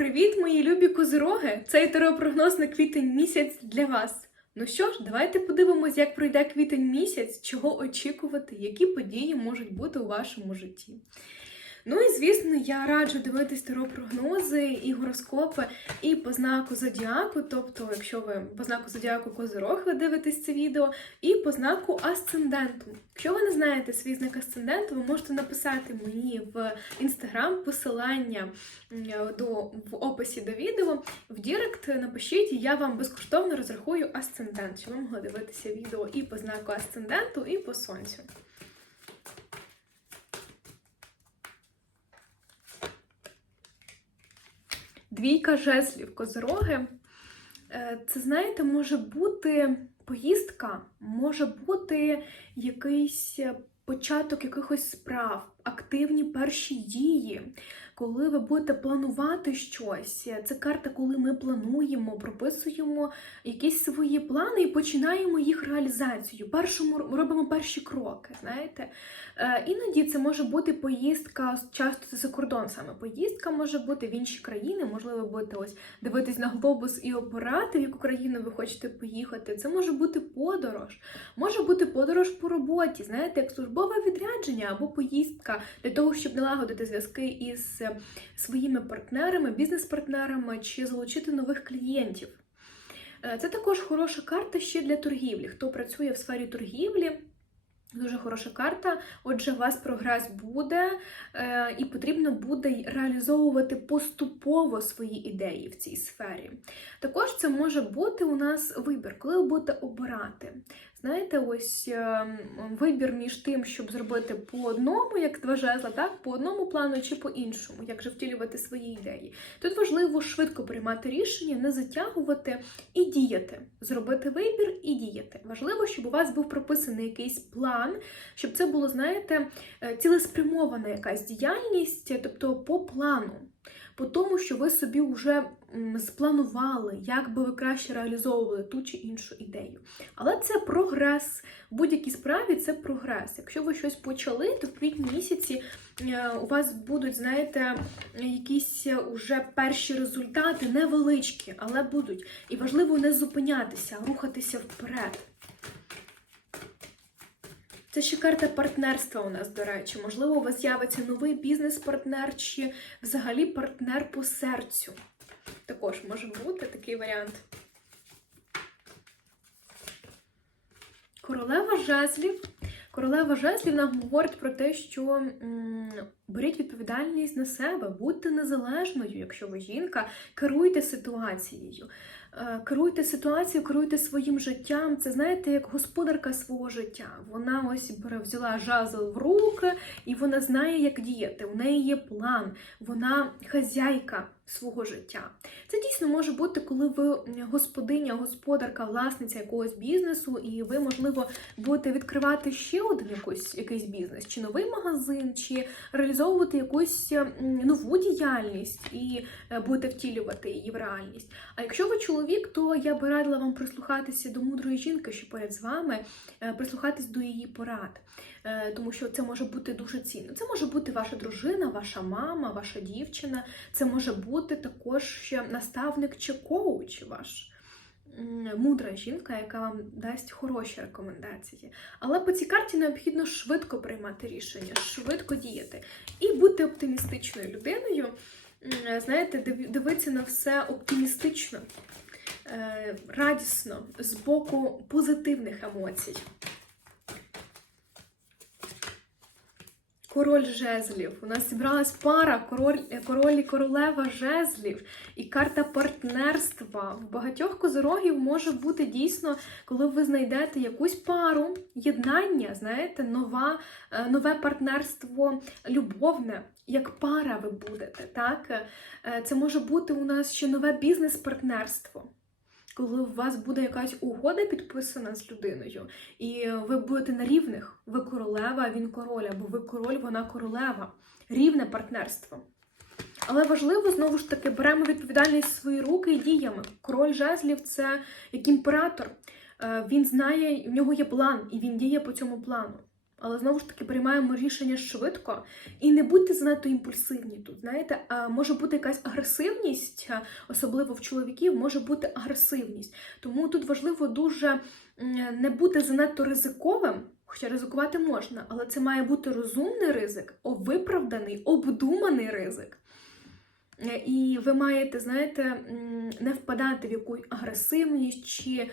Привіт, мої любі козироги! Цей теропрогноз на квітень місяць для вас. Ну що ж, давайте подивимось, як пройде квітень місяць, чого очікувати, які події можуть бути у вашому житті. Ну і звісно, я раджу дивитись теропрогнози і гороскопи і по знаку зодіаку, тобто, якщо ви по знаку зодіаку Козирог ви дивитесь це відео, і по знаку асценденту. Якщо ви не знаєте свій знак асценденту, ви можете написати мені в інстаграм посилання до в описі до відео. В Дірект напишіть, я вам безкоштовно розрахую асцендент, щоб ви могли дивитися відео і по знаку асценденту, і по сонцю. Двійка жезлів козороги. Е, Це, знаєте, може бути поїздка, може бути якийсь початок якихось справ, активні перші дії, коли ви будете планувати щось. Це карта, коли ми плануємо, прописуємо якісь свої плани і починаємо їх реалізацію. Першому робимо перші кроки. Знаєте, Е, іноді це може бути поїздка, часто це за кордон саме поїздка може бути в інші країни. Можливо, будете ось дивитись на глобус і обирати, в яку країну ви хочете поїхати. Це може бути подорож, може бути подорож по роботі, знаєте, як службове відрядження або поїздка для того, щоб налагодити зв'язки із своїми партнерами, бізнес-партнерами чи залучити нових клієнтів. Е, Це також хороша карта ще для торгівлі. Хто працює в сфері торгівлі, Дуже хороша карта. Отже, у вас прогрес буде, е, і потрібно буде реалізовувати поступово свої ідеї в цій сфері. Також це може бути у нас вибір, коли ви будете обирати. Знаєте, ось е, вибір між тим, щоб зробити по одному, як два жезла, так, по одному плану чи по іншому, як же втілювати свої ідеї. Тут важливо швидко приймати рішення, не затягувати і діяти, зробити вибір і діяти. Важливо, щоб у вас був прописаний якийсь план, щоб це було, знаєте, е, цілеспрямована якась діяльність, тобто по плану. По тому, що ви собі вже спланували, як би ви краще реалізовували ту чи іншу ідею. Але це прогрес. В будь-якій справі це прогрес. Якщо ви щось почали, то в квітні місяці е, у вас будуть, знаєте, якісь уже перші результати, невеличкі, але будуть. І важливо не зупинятися, а рухатися вперед. Це ще карта партнерства у нас, до речі. Можливо, у вас з'явиться новий бізнес-партнер чи взагалі партнер по серцю. Також може бути такий варіант. Королева жезлів. Королева жезлів нам говорить про те, що м, беріть відповідальність на себе, будьте незалежною, якщо ви жінка, керуйте ситуацією. Е, Керуйте ситуацією, керуйте своїм життям. Це знаєте, як господарка свого життя. Вона ось взяла жазл в руки і вона знає, як діяти. У неї є план, вона хазяйка свого життя. Це дійсно може бути, коли ви господиня, господарка, власниця якогось бізнесу, і ви, можливо, будете відкривати ще один якийсь, якийсь бізнес, чи новий магазин, чи реалізовувати якусь нову діяльність і е, будете втілювати її в реальність. А якщо ви чоловік, то я би радила вам прислухатися до мудрої жінки, що поряд з вами, е, прислухатись до її порад. Е, Тому що це може бути дуже цінно. Це може бути ваша дружина, ваша мама, ваша дівчина. Це може бути також ще наставник чи коуч ваш. Мудра жінка, яка вам дасть хороші рекомендації. Але по цій карті необхідно швидко приймати рішення, швидко діяти і бути оптимістичною людиною. Знаєте, дивитися на все оптимістично, е, радісно, з боку позитивних емоцій. Король жезлів. У нас зібралась пара король, король і королева жезлів і карта партнерства. В багатьох козирогів може бути дійсно, коли ви знайдете якусь пару, єднання, знаєте, нова, е, нове партнерство любовне. Як пара ви будете, так? Е, Це може бути у нас ще нове бізнес-партнерство. Коли у вас буде якась угода підписана з людиною, і ви будете на рівних. Ви королева, він король, або ви король, вона королева. Рівне партнерство. Але важливо, знову ж таки, беремо відповідальність в свої руки і діями. Король жезлів це як імператор. Е, Він знає, в нього є план, і він діє по цьому плану. Але знову ж таки приймаємо рішення швидко і не будьте занадто імпульсивні тут. Знаєте, а може бути якась агресивність, особливо в чоловіків, може бути агресивність. Тому тут важливо дуже не бути занадто ризиковим. Хоча ризикувати можна, але це має бути розумний ризик, виправданий, обдуманий ризик. Е, І ви маєте, знаєте, не впадати в якусь агресивність чи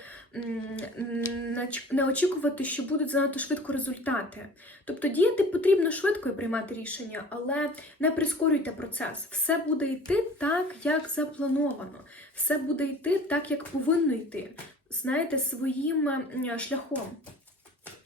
не очікувати, що будуть занадто швидко результати. Тобто діяти потрібно швидко і приймати рішення, але не прискорюйте процес. Все буде йти так, як заплановано. Все буде йти так, як повинно йти. Знаєте, своїм шляхом.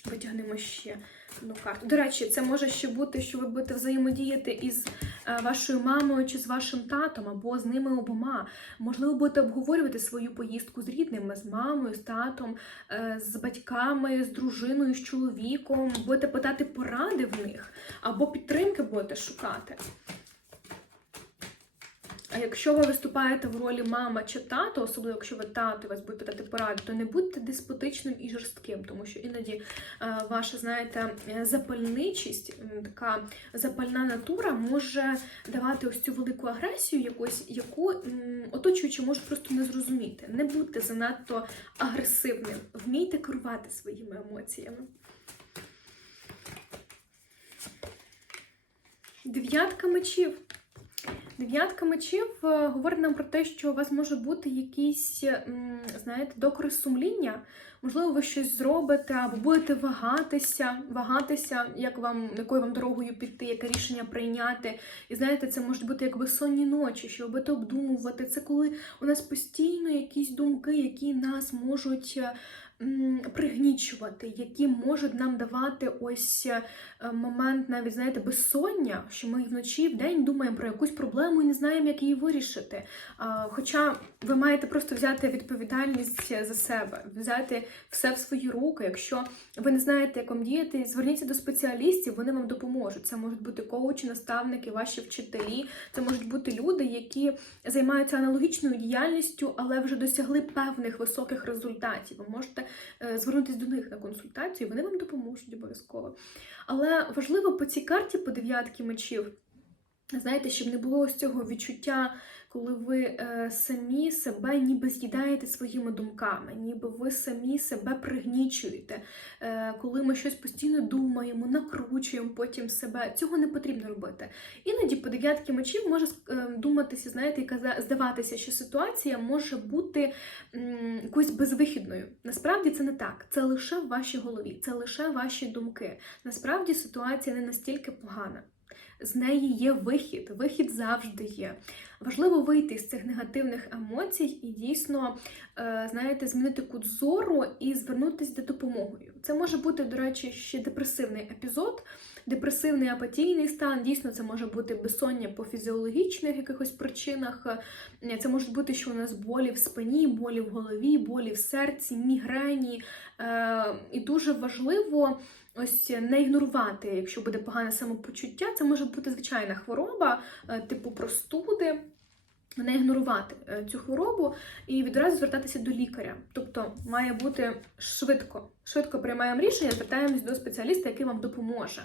Витягнемо ще одну карту. До речі, це може ще бути, що ви будете взаємодіяти із е, вашою мамою чи з вашим татом, або з ними обома. Можливо, будете обговорювати свою поїздку з рідними, з мамою, з татом, е, з батьками, з дружиною, з чоловіком. Будете питати поради в них, або підтримки будете шукати. А якщо ви виступаєте в ролі мама чи тато, особливо якщо ви тато вас будуть питати поради, то не будьте деспотичним і жорстким, тому що іноді е, ваша, знаєте, запальничість, така запальна натура може давати ось цю велику агресію, якусь, яку м, оточуючі можуть просто не зрозуміти. Не будьте занадто агресивним, вмійте керувати своїми емоціями. Дев'ятка мечів. Дев'ятка мечів е, говорить нам про те, що у вас може бути якийсь, знаєте, докорис сумління. Можливо, ви щось зробите, або будете вагатися, вагатися, як вам, якою вам дорогою піти, яке рішення прийняти. І знаєте, це можуть бути як безсонні ночі, що ви будете обдумувати. Це коли у нас постійно якісь думки, які нас можуть е, пригнічувати, які можуть нам давати ось е, момент навіть, знаєте, безсоння, що ми вночі в день думаємо про якусь проблему і не знаємо, як її вирішити. Хоча ви маєте просто взяти відповідальність за себе, взяти все в свої руки. Якщо ви не знаєте, як вам діяти, зверніться до спеціалістів, вони вам допоможуть. Це можуть бути коучі, наставники, ваші вчителі, це можуть бути люди, які займаються аналогічною діяльністю, але вже досягли певних високих результатів. Ви можете звернутися до них на консультацію, вони вам допоможуть обов'язково. Але важливо по цій карті, по дев'ятки мечів, знаєте, щоб не було ось цього відчуття, коли ви е, самі себе ніби з'їдаєте своїми думками, ніби ви самі себе пригнічуєте. Е, коли ми щось постійно думаємо, накручуємо потім себе. Цього не потрібно робити. Іноді по дев'ятки мечів може е, думатися, знаєте, і здаватися, що ситуація може бути м, якоюсь безвихідною. Насправді це не так. Це лише в вашій голові, це лише ваші думки. Насправді ситуація не настільки погана. З неї є вихід, вихід завжди є. Важливо вийти з цих негативних емоцій і дійсно, е, знаєте, змінити кут зору і звернутися за допомогою. Це може бути, до речі, ще депресивний епізод, депресивний апатійний стан. Дійсно, це може бути безсоння по фізіологічних якихось причинах. Е, Це може бути, що у нас болі в спині, болі в голові, болі в серці, мігрені. Е, І дуже важливо ось не ігнорувати, якщо буде погане самопочуття, це може бути звичайна хвороба, е, типу простуди. Не ігнорувати е, цю хворобу і відразу звертатися до лікаря. Тобто має бути швидко. Швидко приймаємо рішення, звертаємось до спеціаліста, який вам допоможе.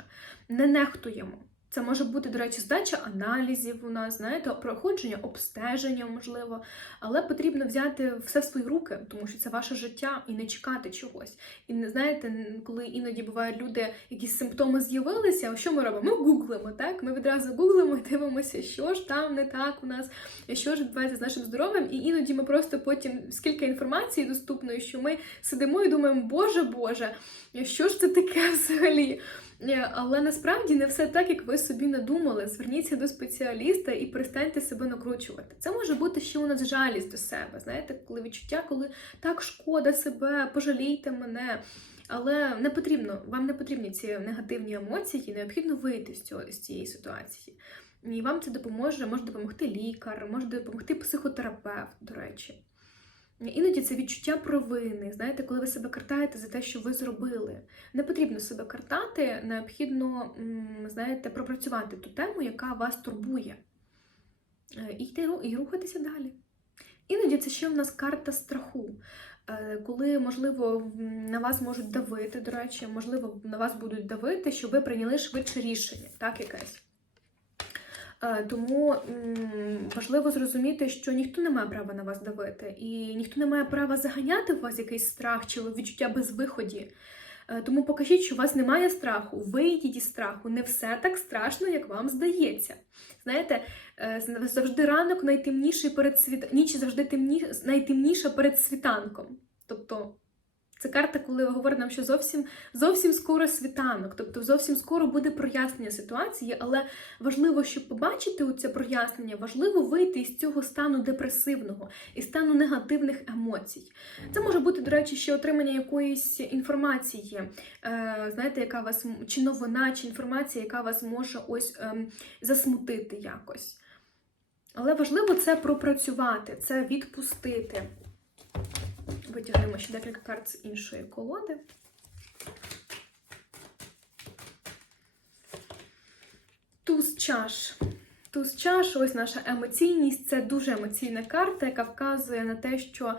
Не нехтуємо. Це може бути, до речі, здача аналізів у нас, знаєте, проходження, обстеження, можливо. Але потрібно взяти все в свої руки, тому що це ваше життя, і не чекати чогось. І не знаєте, коли іноді бувають люди, якісь симптоми з'явилися, що ми робимо? Ми гуглимо, так? Ми відразу гуглимо і дивимося, що ж там не так у нас, що ж відбувається з нашим здоров'ям. І іноді ми просто потім скільки інформації доступної, що ми сидимо і думаємо, Боже Боже, що ж це таке взагалі? Е, Але насправді не все так, як ви собі надумали. Зверніться до спеціаліста і перестаньте себе накручувати. Це може бути ще у нас жалість до себе. Знаєте, коли відчуття, коли так шкода себе, пожалійте мене. Але не потрібно, вам не потрібні ці негативні емоції, необхідно вийти з цього з цієї ситуації. І вам це допоможе, може допомогти лікар, може допомогти психотерапевт, до речі. Іноді це відчуття провини, знаєте, коли ви себе картаєте за те, що ви зробили. Не потрібно себе картати, необхідно, знаєте, пропрацювати ту тему, яка вас турбує. Е, І йти і рухатися далі. Іноді це ще в нас карта страху. Е, коли, можливо, на вас можуть давити, до речі, можливо, на вас будуть давити, щоб ви прийняли швидше рішення, так, якесь. Е, Тому важливо зрозуміти, що ніхто не має права на вас давити, і ніхто не має права заганяти в вас якийсь страх чи відчуття безвиході. Е, Тому покажіть, що у вас немає страху, вийдіть із страху. Не все так страшно, як вам здається. Знаєте, е, завжди ранок найтемніший перед світ... ніч завжди темні... найтемніша перед світанком. Тобто це карта, коли говорить нам, що зовсім зовсім скоро світанок, тобто зовсім скоро буде прояснення ситуації, але важливо, щоб побачити у це прояснення, важливо вийти із цього стану депресивного і стану негативних емоцій. Це може бути, до речі, ще отримання якоїсь інформації, е, знаєте, яка вас чи новина, чи інформація, яка вас може ось ем, засмутити якось. Але важливо це пропрацювати, це відпустити. Витягнемо ще декілька карт з іншої колоди. Туз чаш. Туз чаш, ось наша емоційність. Це дуже емоційна карта, яка вказує на те, що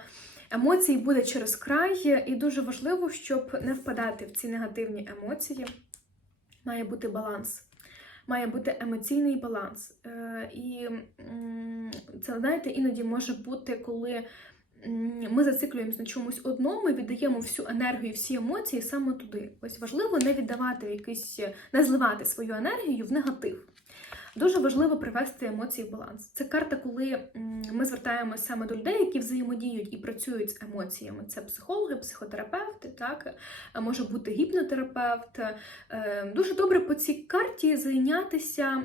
емоцій буде через край, і дуже важливо, щоб не впадати в ці негативні емоції. Має бути баланс. Має бути емоційний баланс. Е, І це, знаєте, іноді може бути, коли ми зациклюємось на чомусь одному і віддаємо всю енергію, всі емоції саме туди. Ось важливо не віддавати якийсь, не зливати свою енергію в негатив. Дуже важливо привести емоції в баланс. Це карта, коли ми звертаємося саме до людей, які взаємодіють і працюють з емоціями. Це психологи, психотерапевти, так може бути гіпнотерапевт. Е, Дуже добре по цій карті зайнятися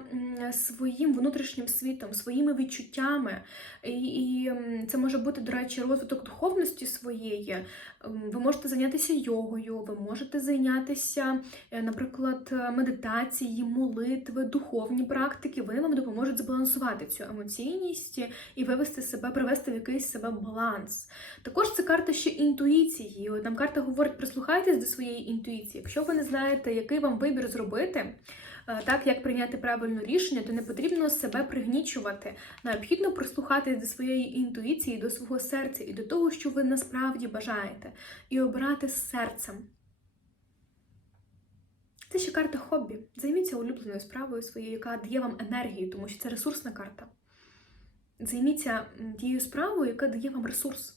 своїм внутрішнім світом, своїми відчуттями. І, це може бути, до речі, розвиток духовності своєї. Ви можете зайнятися йогою, ви можете зайнятися, е, наприклад, медитації, молитви, духовні практики. Вони вам допоможуть збалансувати цю емоційність і вивести себе, привести в якийсь себе баланс. Також це карта ще інтуїції. От Там карта говорить, прислухайтесь до своєї інтуїції. Якщо ви не знаєте, який вам вибір зробити, е, так як прийняти правильне рішення, то не потрібно себе пригнічувати. Необхідно прислухатись до своєї інтуїції, до свого серця і до того, що ви насправді бажаєте, і обирати серцем. Це ще карта хобі. Займіться улюбленою справою своєю, яка дає вам енергію, тому що це ресурсна карта. Займіться тією справою, яка дає вам ресурс.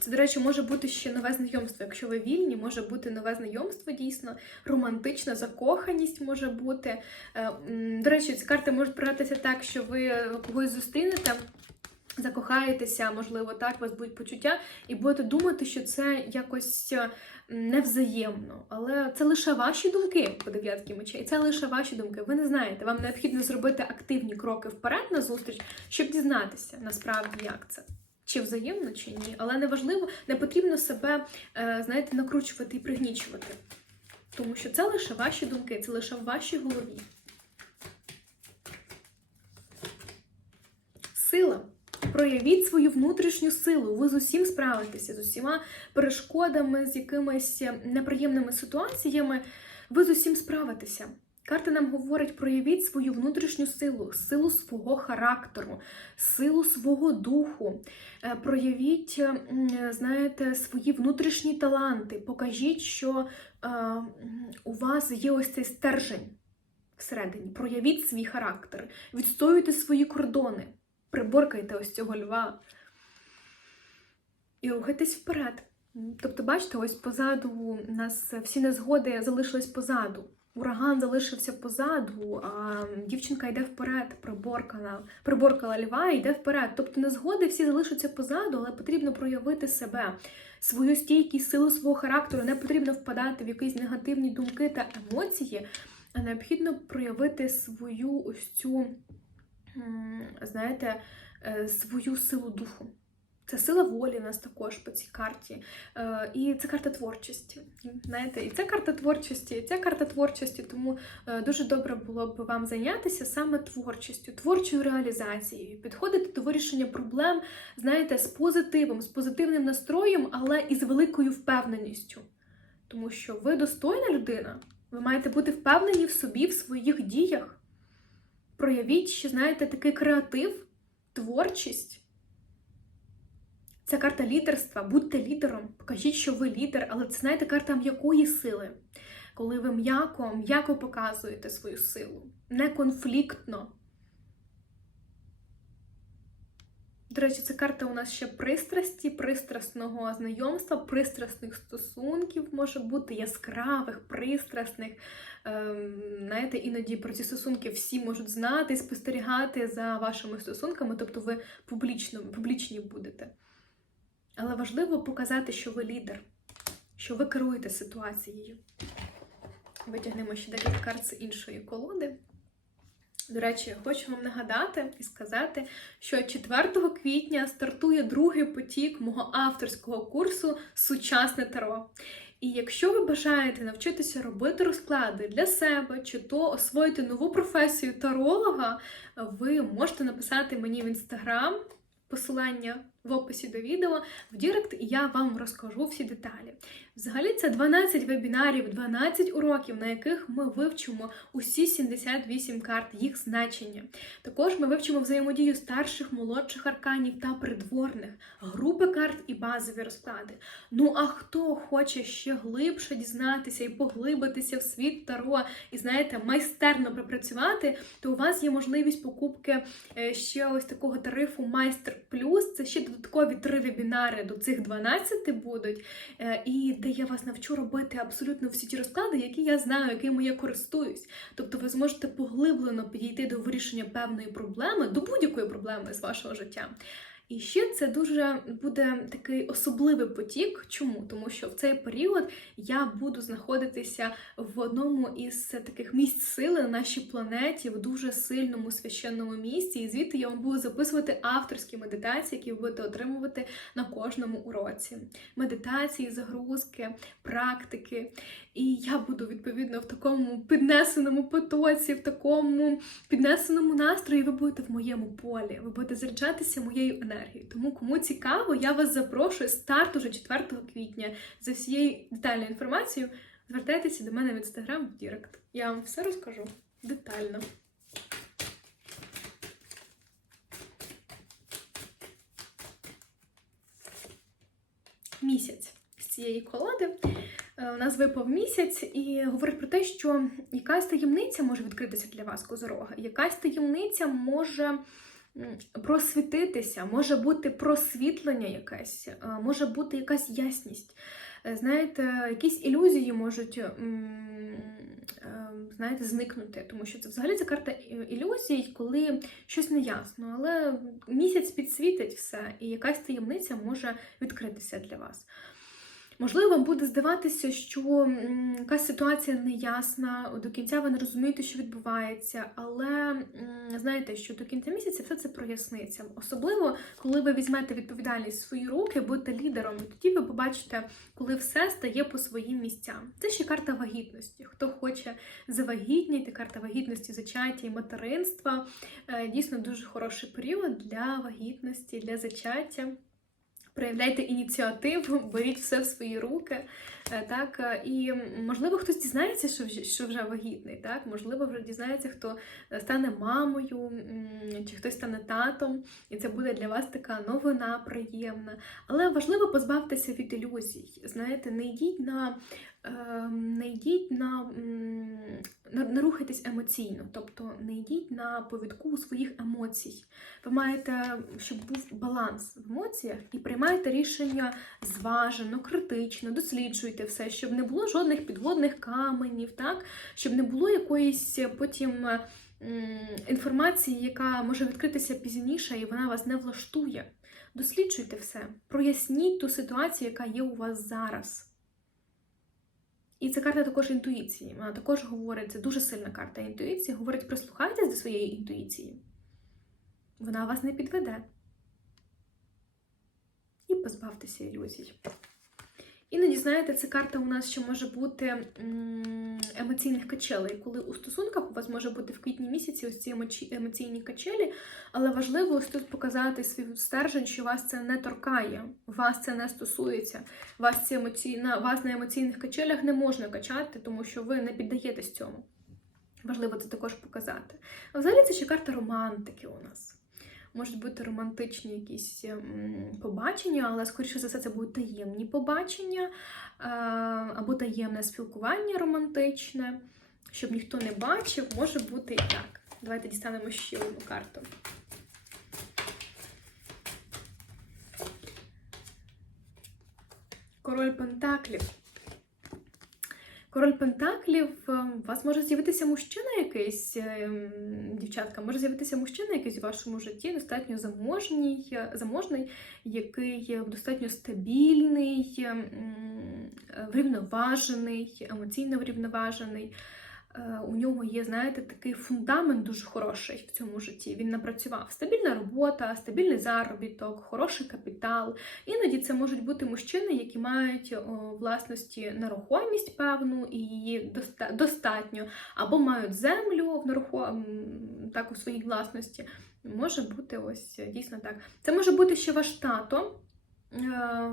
Це, до речі, може бути ще нове знайомство. Якщо ви вільні, може бути нове знайомство дійсно, романтична закоханість може бути. Е, До речі, ці карти можуть програтися так, що ви когось зустрінете. Закохаєтеся, можливо, так, у вас будуть почуття, і будете думати, що це якось е, невзаємно. Але це лише ваші думки по дев'ятки мечей. Це лише ваші думки. Ви не знаєте, вам необхідно зробити активні кроки вперед на зустріч, щоб дізнатися насправді, як це. Чи взаємно, чи ні. Але неважливо, не потрібно себе, е, знаєте, накручувати і пригнічувати. Тому що це лише ваші думки, це лише в вашій голові. Сила. Проявіть свою внутрішню силу. Ви з усім справитеся, з усіма перешкодами, з якимись неприємними ситуаціями. Ви з усім справитеся. Карта нам говорить: проявіть свою внутрішню силу, силу свого характеру, силу свого духу. Е, Проявіть, е, знаєте, свої внутрішні таланти. Покажіть, що е, у вас є ось цей стержень всередині. Проявіть свій характер, відстоюйте свої кордони приборкайте ось цього льва і рухайтесь вперед. Тобто, бачите, ось позаду у нас всі незгоди залишились позаду. Ураган залишився позаду, а дівчинка йде вперед, приборкала, приборкала льва і йде вперед. Тобто незгоди всі залишаться позаду, але потрібно проявити себе, свою стійкість, силу свого характеру. Не потрібно впадати в якісь негативні думки та емоції, а необхідно проявити свою ось цю знаєте, е, свою силу духу. Це сила волі у нас також по цій карті. Е, І це карта творчості. Знаєте, і це карта творчості, і ця карта творчості. Тому е, дуже добре було б вам зайнятися саме творчістю, творчою реалізацією, підходити до вирішення проблем, знаєте, з позитивом, з позитивним настроєм, але і з великою впевненістю. Тому що ви достойна людина, ви маєте бути впевнені в собі, в своїх діях. Проявіть ще, знаєте, такий креатив, творчість. Це карта лідерства. Будьте лідером, покажіть, що ви лідер, але це знаєте карта м'якої сили. Коли ви м'яко, м'яко показуєте свою силу, не До речі, це карта у нас ще пристрасті, пристрасного знайомства, пристрасних стосунків може бути, яскравих, пристрасних. Ем, знаєте, іноді про ці стосунки всі можуть знати, спостерігати за вашими стосунками, тобто ви публічно, публічні будете. Але важливо показати, що ви лідер, що ви керуєте ситуацією. Витягнемо ще декілька карт з іншої колоди. До речі, хочу вам нагадати і сказати, що 4 квітня стартує другий потік мого авторського курсу Сучасне Таро. І якщо ви бажаєте навчитися робити розклади для себе, чи то освоїти нову професію таролога, ви можете написати мені в інстаграм посилання в описі до відео в Дірект, і я вам розкажу всі деталі. Взагалі, це 12 вебінарів, 12 уроків, на яких ми вивчимо усі 78 карт, їх значення. Також ми вивчимо взаємодію старших, молодших арканів та придворних, групи карт і базові розклади. Ну а хто хоче ще глибше дізнатися і поглибитися в світ Таро, і знаєте, майстерно пропрацювати, то у вас є можливість покупки е, ще ось такого тарифу Майстер Плюс. Це ще додаткові три вебінари до цих 12 будуть. Е, І де я вас навчу робити абсолютно всі ті розклади, які я знаю, якими я користуюсь. Тобто ви зможете поглиблено підійти до вирішення певної проблеми, до будь-якої проблеми з вашого життя. І ще це дуже буде такий особливий потік. Чому? Тому що в цей період я буду знаходитися в одному із таких місць сили на нашій планеті, в дуже сильному священному місці, і звідти я вам буду записувати авторські медитації, які ви будете отримувати на кожному уроці. Медитації, загрузки, практики. І я буду відповідно в такому піднесеному потоці, в такому піднесеному настрої. Ви будете в моєму полі, ви будете заряджатися моєю енергією. Тому, кому цікаво, я вас запрошую старт уже 4 квітня за всією детальною інформацією. Звертайтеся до мене в інстаграм в Дірект. Я вам все розкажу детально. Місяць з цієї колоди. Е, У нас випав місяць і говорить про те, що якась таємниця може відкритися для вас, козорога. Якась таємниця може просвітитися, може бути просвітлення якесь, е, може бути якась ясність. Е, Знаєте, якісь ілюзії можуть знаєте, зникнути, тому що це взагалі це карта ілюзій, коли щось неясно, але місяць підсвітить все, і якась таємниця може відкритися для вас. Можливо, буде здаватися, що якась ситуація неясна, до кінця ви не розумієте, що відбувається, але знаєте, що до кінця місяця все це проясниться. Особливо, коли ви візьмете відповідальність в свої руки, будете лідером, і тоді ви побачите, коли все стає по своїм місцям. Це ще карта вагітності. Хто хоче завагітніти, карта вагітності, зачаття і материнства. Е, Дійсно дуже хороший період для вагітності, для зачаття. Проявляйте ініціативу, беріть все в свої руки. Е, Так, е, і можливо, хтось дізнається, що вже, що вже вагітний. Так, можливо, вже дізнається, хто е, стане мамою, чи хтось стане татом, і це буде для вас така новина приємна. Але важливо позбавитися від ілюзій. Знаєте, не йдіть на не йдіть на, не рухайтесь емоційно, тобто не йдіть на повідку своїх емоцій. Ви маєте, щоб був баланс в емоціях, і приймайте рішення зважено, критично, досліджуйте все, щоб не було жодних підводних каменів, так? щоб не було якоїсь потім інформації, яка може відкритися пізніше, і вона вас не влаштує. Досліджуйте все, проясніть ту ситуацію, яка є у вас зараз. І це карта також інтуїції. Вона також говорить, це дуже сильна карта інтуїції. Говорить, прислухайтесь до своєї інтуїції. Вона вас не підведе. І позбавтеся ілюзій. Іноді, знаєте, це карта у нас ще може бути емоційних качелей, коли у стосунках у вас може бути в квітні місяці ось ці емоційні качелі, але важливо ось тут показати свій стержень, що вас це не торкає, вас це не стосується. Вас, ці емоці... вас на емоційних качелях не можна качати, тому що ви не піддаєтесь цьому. Важливо це також показати. А взагалі це ще карта романтики у нас. Можуть бути романтичні якісь побачення, але скоріше за все це будуть таємні побачення е, або таємне спілкування романтичне, щоб ніхто не бачив, може бути і так. Давайте дістанемо ще одну карту. Король Пентаклів. Король Пентаклів, е, у вас може з'явитися мужчина якийсь, е, дівчатка, може з'явитися мужчина якийсь у вашому житті, достатньо заможній, е, заможний, який достатньо стабільний, е, м, е, врівноважений, емоційно врівноважений. Е, У нього є, знаєте, такий фундамент дуже хороший в цьому житті. Він напрацював стабільна робота, стабільний заробіток, хороший капітал. Іноді це можуть бути мужчини, які мають о, власності нерухомість певну і її доста- достатньо, або мають землю в нерухом... так у своїй власності. Може бути ось дійсно так. Це може бути ще ваш тато. Е,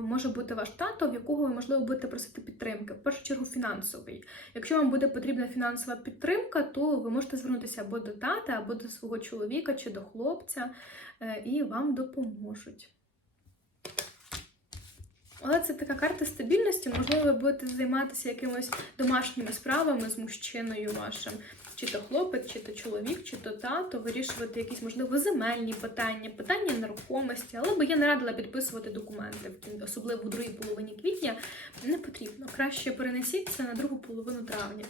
Може бути ваш тато, в якого ви, можливо, будете просити підтримки, в першу чергу фінансовий. Якщо вам буде потрібна фінансова підтримка, то ви можете звернутися або до тата, або до свого чоловіка чи до хлопця, е, і вам допоможуть. Але це така карта стабільності. Можливо, ви будете займатися якимись домашніми справами з мужчиною вашим, чи то хлопець, чи то чоловік, чи то тато, вирішувати якісь, можливо, земельні питання, питання нерухомості. Але би я не радила підписувати документи, особливо в другій половині квітня. Не потрібно. Краще перенесіть це на другу половину травня.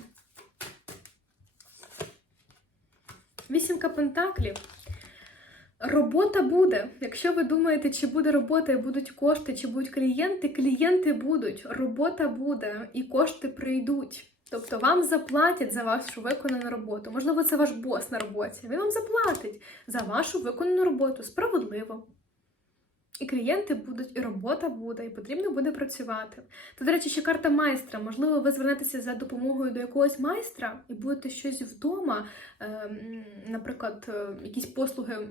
Вісімка пентаклів. Робота буде. Якщо ви думаєте, чи буде робота і будуть кошти, чи будуть клієнти, клієнти будуть, робота буде і кошти прийдуть. Тобто вам заплатять за вашу виконану роботу. Можливо, це ваш бос на роботі. Він вам заплатить за вашу виконану роботу справедливо. І клієнти будуть, і робота буде, і потрібно буде працювати. Та, до речі, ще карта майстра. Можливо, ви звернетеся за допомогою до якогось майстра і будете щось вдома, ем, наприклад, е, якісь послуги,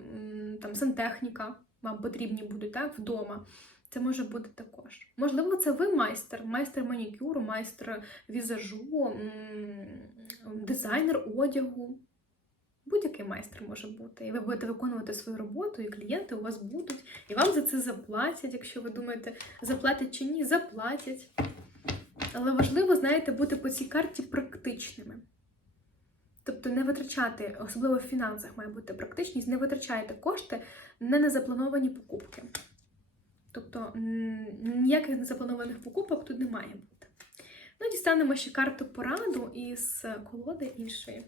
там сантехніка вам потрібні будуть так, вдома. Це може бути також. Можливо, це ви майстер, майстер манікюру, майстер візажу, дизайнер одягу. Будь-який майстер може бути. І ви будете виконувати свою роботу, і клієнти у вас будуть, і вам за це заплатять, якщо ви думаєте, заплатять чи ні, заплатять. Але важливо, знаєте, бути по цій карті практичними. Тобто не витрачати, особливо в фінансах має бути практичність, не витрачайте кошти на незаплановані покупки. Тобто ніяких незапланованих покупок тут не має бути. Ну, дістанемо ще карту пораду із колоди іншої.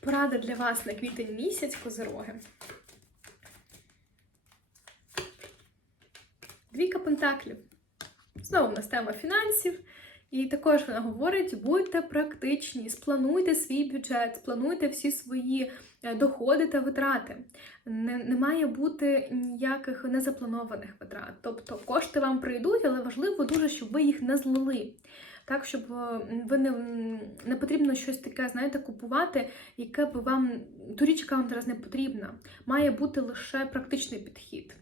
Порада для вас на квітень місяць козироги. Двійка пентаклів. Знову в нас тема фінансів. І також вона говорить: будьте практичні, сплануйте свій бюджет, сплануйте всі свої доходи та витрати. Не, не має бути ніяких незапланованих витрат. Тобто кошти вам прийдуть, але важливо дуже, щоб ви їх не злили. Так, щоб е, ви не, не потрібно щось таке, знаєте, купувати, яке б вам ту річ, яка вам зараз не потрібна. Має бути лише практичний підхід.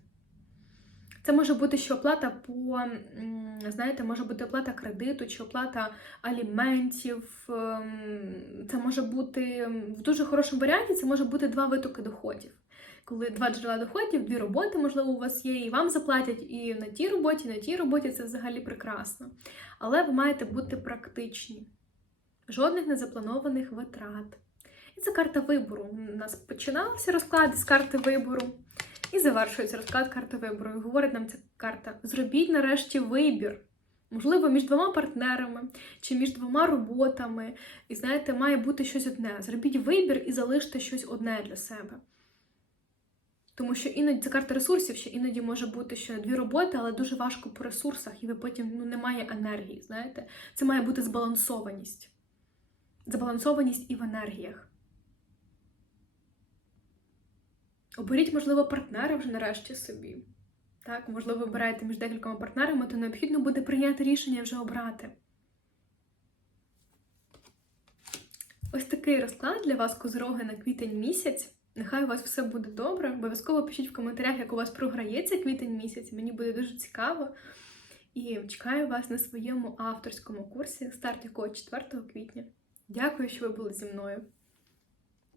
Це може бути ще оплата по, знаєте, може бути оплата кредиту чи оплата аліментів. ем, Це може бути в дуже хорошому варіанті, це може бути два витоки доходів. Коли два джерела доходів, дві роботи, можливо, у вас є, і вам заплатять і на тій роботі, і на тій роботі це взагалі прекрасно. Але ви маєте бути практичні. Жодних незапланованих витрат. І це карта вибору. У нас починався розклад з карти вибору. І завершується розклад карти вибору. І говорить нам ця карта: зробіть нарешті вибір. Можливо, між двома партнерами чи між двома роботами. І знаєте, має бути щось одне. Зробіть вибір і залиште щось одне для себе. Тому що іноді це карта ресурсів, що іноді може бути ще дві роботи, але дуже важко по ресурсах, і ви потім ну, немає енергії. Знаєте, це має бути збалансованість. Збалансованість і в енергіях. Оберіть, можливо, партнера вже нарешті собі. Так, можливо, ви обираєте між декількома партнерами, то необхідно буде прийняти рішення вже обрати. Ось такий розклад для вас козороги на квітень місяць. Нехай у вас все буде добре. Обов'язково пишіть в коментарях, як у вас програється квітень місяць. Мені буде дуже цікаво. І чекаю вас на своєму авторському курсі, старт якого 4 квітня. Дякую, що ви були зі мною.